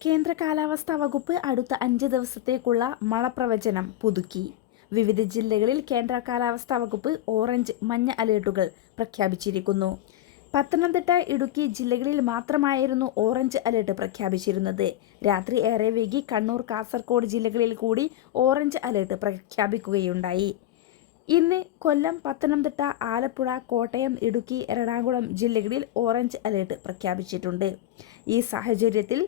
കേന്ദ്ര കാലാവസ്ഥാ വകുപ്പ് അടുത്ത അഞ്ച് ദിവസത്തേക്കുള്ള മഴ പ്രവചനം പുതുക്കി. വിവിധ ജില്ലകളിൽ കേന്ദ്ര കാലാവസ്ഥാ വകുപ്പ് ഓറഞ്ച് മഞ്ഞ അലേർട്ടുകൾ പ്രഖ്യാപിച്ചിരിക്കുന്നു. പത്തനംതിട്ട ഇടുക്കി ജില്ലകളിൽ മാത്രമായിരുന്നു ഓറഞ്ച് അലേർട്ട് പ്രഖ്യാപിച്ചിരുന്നത്. രാത്രി ഏറെ വൈകി കണ്ണൂർ കാസർഗോഡ് ജില്ലകളിൽ കൂടി ഓറഞ്ച് അലേർട്ട് പ്രഖ്യാപിക്കുകയുണ്ടായി. ഇന്ന് കൊല്ലം പത്തനംതിട്ട ആലപ്പുഴ കോട്ടയം ഇടുക്കി എറണാകുളം ജില്ലകളിൽ ഓറഞ്ച് അലേർട്ട് പ്രഖ്യാപിച്ചിട്ടുണ്ട്. ഈ സാഹചര്യത്തിൽ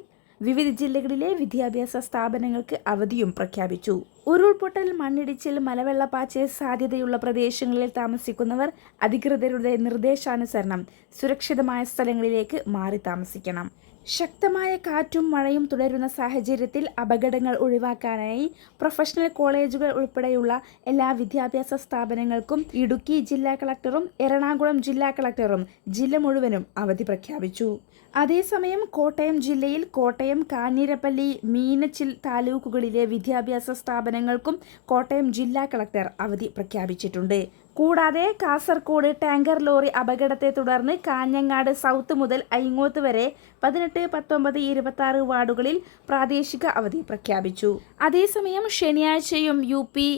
വിവിധ ജില്ലകളിലെ വിദ്യാഭ്യാസ സ്ഥാപനങ്ങൾക്ക് അവധിയും പ്രഖ്യാപിച്ചു. ഉരുൾപൊട്ടൽ മണ്ണിടിച്ചിൽ മലവെള്ളപ്പാച്ചിൽ സാധ്യതയുള്ള പ്രദേശങ്ങളിൽ താമസിക്കുന്നവർ അധികൃതരുടെ നിർദ്ദേശാനുസരണം സുരക്ഷിതമായ സ്ഥലങ്ങളിലേക്ക് മാറി താമസിക്കണം. ശക്തമായ കാറ്റും മഴയും തുടരുന്ന സാഹചര്യത്തിൽ അപകടങ്ങൾ ഒഴിവാക്കാനായി പ്രൊഫഷണൽ കോളേജുകൾ ഉൾപ്പെടെയുള്ള എല്ലാ വിദ്യാഭ്യാസ സ്ഥാപനങ്ങൾക്കും ഇടുക്കി ജില്ലാ കളക്ടറും എറണാകുളം ജില്ലാ കളക്ടറും ജില്ല മുഴുവനും അവധി പ്രഖ്യാപിച്ചു. അതേസമയം കോട്ടയം ജില്ലയിൽ കോട്ടയം കാഞ്ഞിരപ്പള്ളി മീനച്ചിൽ താലൂക്കുകളിലെ വിദ്യാഭ്യാസ സ്ഥാപനങ്ങൾക്കും കോട്ടയം ജില്ലാ കളക്ടർ അവധി പ്രഖ്യാപിച്ചിട്ടുണ്ട്. കൂടാതെ കാസർഗോഡ് ടാങ്കർ ലോറി അപകടത്തെ തുടർന്ന് കാഞ്ഞങ്ങാട് സൗത്ത് മുതൽ അയിങ്ങോത്ത് വരെ പതിനെട്ട് പത്തൊമ്പത് ഇരുപത്തി വാർഡുകളിൽ പ്രാദേശിക അവധി പ്രഖ്യാപിച്ചു. അതേസമയം ശനിയാഴ്ചയും യു പി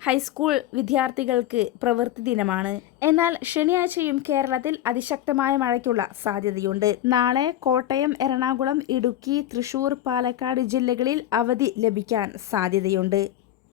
ഹൈസ്കൂൾ വിദ്യാർത്ഥികൾക്ക് പ്രവൃത്തി ദിനമാണ്. എന്നാൽ ശനിയാഴ്ചയും കേരളത്തിൽ അതിശക്തമായ മഴയ്ക്കുള്ള സാധ്യതയുണ്ട്. നാളെ കോട്ടയം എറണാകുളം ഇടുക്കി തൃശൂർ പാലക്കാട് ജില്ലകളിൽ അവധി ലഭിക്കാൻ സാധ്യതയുണ്ട്.